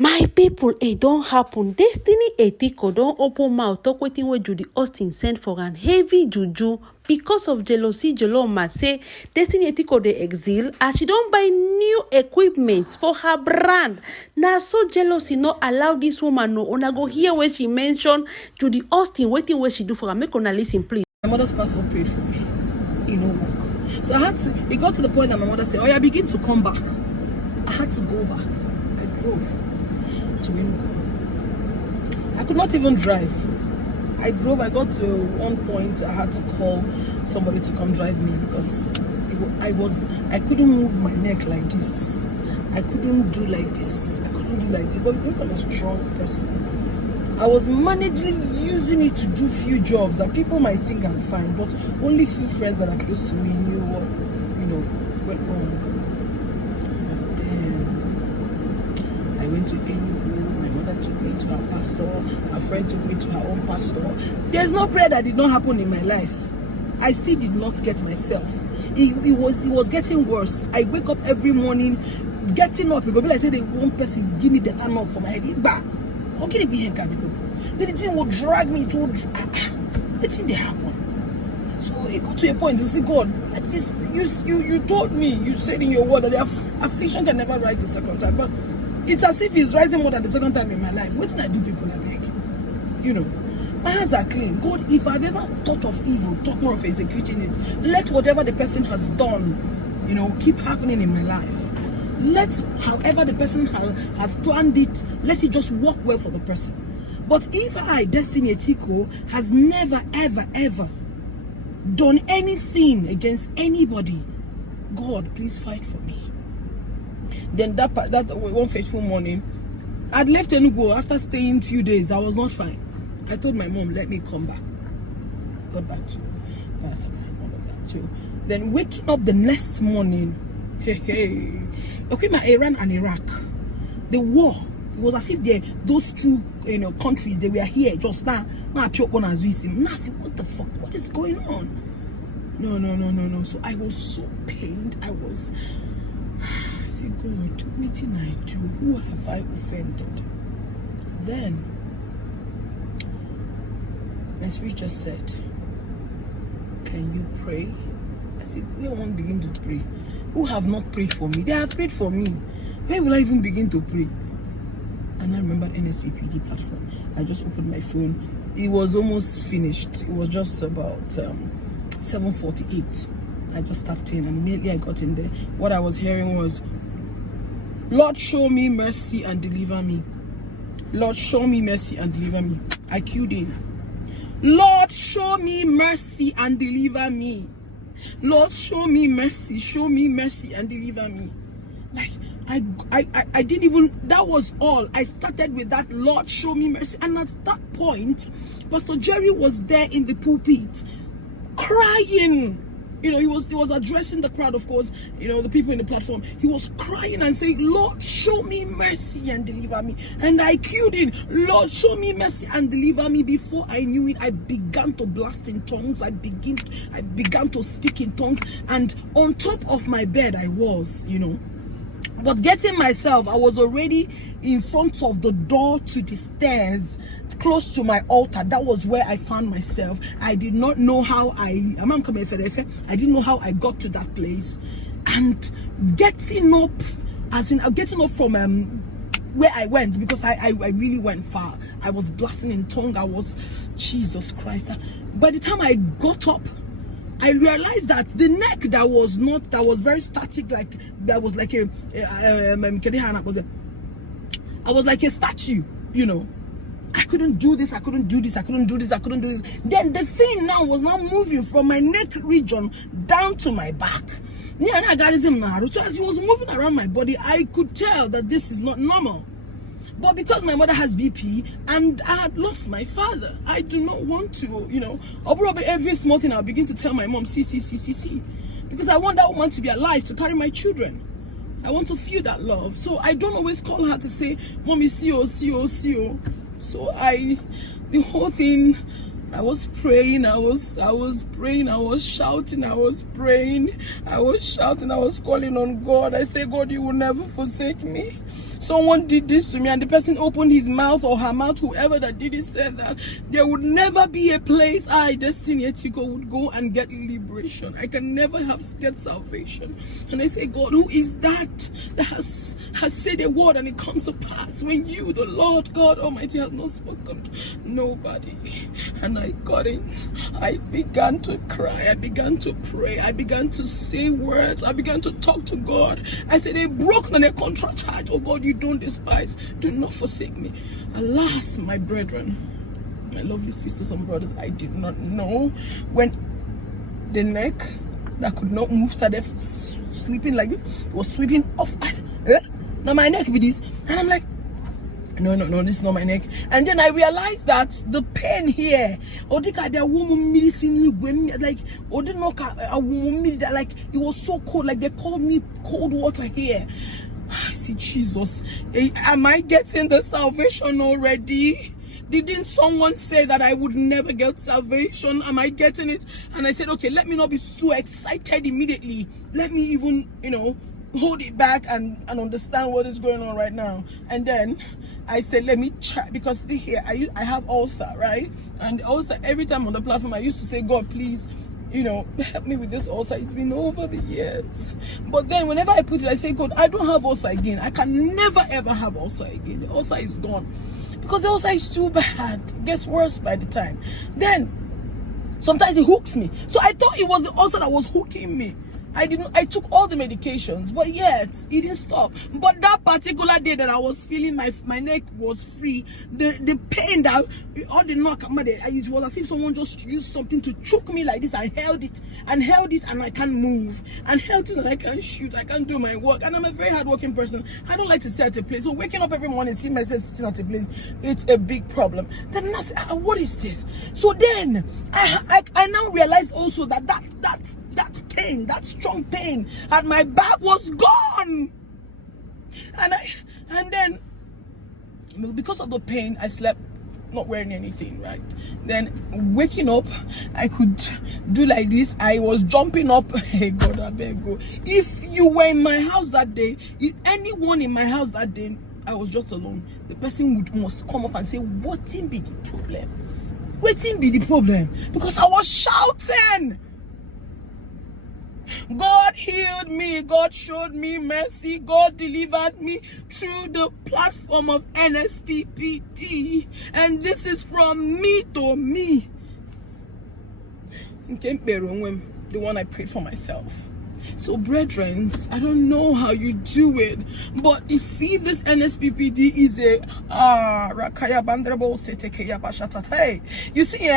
My people, it don't happen. Destiny etiko don't open mouth talk wetin wey Judy Austin sent for an heavy juju because of jealousy. Jeloma say Destiny etiko dey exile as she don't buy new equipment for her brand. Now so jealousy not allow this woman no. Una go hear when she mention Judy Austin waiting what she do for her. Make una listen, please. My mother's pastor prayed for me. It no work. So it got to the point that my mother said, "Oh, yeah, begin to come back." I had to go back. I drove to Enugu. I could not even drive. I drove. I got to one point. I had to call somebody to come drive me because I couldn't move my neck like this. I couldn't do like this. I couldn't do like this. But because I'm a strong person, I was managing using it to do few jobs that people might think I'm fine, but only few friends that are close to me knew what went wrong. But then I went to Enugu. My mother took me to her pastor. Her friend took me to her own pastor. There's no prayer that did not happen in my life. I still did not get myself. It was getting worse. I wake up every morning, getting up because I say the one person give me better knock for my head. Okay, be here, because then the thing would drag me. It would. The thing they happen. So it got to a point. You see, God, you told me. You said in your word that the affliction can never rise the second time, but it's as if it's rising more than the second time in my life. What did I do, people? I beg. My hands are clean. God, if I've ever thought of evil, talk more of executing it. Let whatever the person has done, keep happening in my life. Let however the person has planned it, let it just work well for the person. But if I, Destiny etiko, has never, ever, ever done anything against anybody, God, please fight for me. Then that one fateful morning, I'd left Enugu after staying a few days. I was not fine. I told my mom, let me come back. I got back to that's all of that too. Then waking up the next morning, okay, my Iran and Iraq, the war, it was as if those two countries, they were here just now. Now as we see, what the fuck? What is going on? No. So I was so pained. I said, God, what did I do? Who have I offended? Then my spirit just said, can you pray? I said, where won't begin to pray? Who have not prayed for me? They have prayed for me. Where will I even begin to pray? And I remembered NSPPD platform. I just opened my phone. It was almost finished. It was just about 7:48. I just tapped in and immediately I got in there. What I was hearing was, Lord, show me mercy and deliver me. Lord, show me mercy and deliver me. I queued in. Lord, show me mercy and deliver me. Lord, show me mercy and deliver me. Like I didn't even, that was all. I started with that, Lord, show me mercy. And at that point, Pastor Jerry was there in the pulpit crying. He was addressing the crowd, of course, the people in the platform. He was crying and saying, Lord, show me mercy and deliver me. And I queued in, Lord, show me mercy and deliver me. Before I knew it, I began to blast in tongues. I began to speak in tongues. And on top of my bed, I was, But getting myself, I was already in front of the door to the stairs, close to my altar. That was where I found myself. I did not know how I didn't know how I got to that place. And getting up from where I went, because I really went far. I was blasting in tongue. I was, Jesus Christ. By the time I got up, I realized that the neck that was very static, like that was like I was like a statue, I couldn't do this, I couldn't do this. Then the thing now was now moving from my neck region down to my back. So as he was moving around my body, I could tell that this is not normal. But because my mother has BP and I had lost my father, I do not want to, every small thing I'll begin to tell my mom, see. Because I want that woman to be alive to carry my children. I want to feel that love. So I don't always call her to say, Mommy, see you. So the whole thing, I was praying, I was praying, I was shouting, I was praying, I was shouting, I was calling on God. I say, God, you will never forsake me. someone did this to me and the person opened his mouth or her mouth, whoever that did it said that, there would never be a place I, Destiny Etiko, would go and get liberation. I can never get salvation. And I say, God, who is that has said a word and it comes to pass when you, the Lord God Almighty, has not spoken? Nobody. And I got it. I began to cry. I began to pray. I began to say words. I began to talk to God. I said, a broken and a contrite heart, oh God, you don't despise. Do not forsake me. Alas, my brethren, my lovely sisters and brothers, I did not know when the neck that could not move started sleeping like this. It was sweeping off. Now my neck with this. And I'm like, no, this is not my neck. And then I realized that the pain here, like, it was so cold, like they called me cold water here. I see, Jesus, am I getting the salvation already? Didn't someone say that I would never get salvation? Am I getting it? And I said, okay, let me not be so excited immediately. Let me even, hold it back and understand what is going on right now. And then I said, let me try, because here I have ulcer, right? And ulcer, every time on the platform I used to say, God, please, help me with this ulcer. It's been over the years. But then whenever I put it, I say, God, I don't have ulcer again. I can never ever have ulcer again. The ulcer is gone. Because the ulcer is too bad. It gets worse by the time. Then sometimes it hooks me. So I thought it was the ulcer that was hooking me. I took all the medications, but yet it didn't stop. But that particular day that I was feeling my neck was free, the pain that all the knock, it was as if someone just used something to choke me like this. I held it and I can't move, and held it and I can't shoot, I can't do my work, and I'm a very hardworking person. I don't like to stay at a place. So waking up every morning, seeing myself sitting at a place, it's a big problem. Then I said, what is this? So then I now realize also that pain, that strong pain at my back was gone. And then because of the pain, I slept not wearing anything, right? Then waking up, I could do like this. I was jumping up. Hey God, I beg you. If you were in my house that day, if anyone in my house that day, I was just alone, the person must come up and say, what be the problem? What be the problem? Because I was shouting. God healed me. God showed me mercy. God delivered me through the platform of NSPPD. And this is from me to me. The one I prayed for myself. So, brethren, I don't know how you do it, but you see, this NSPPD is a you see,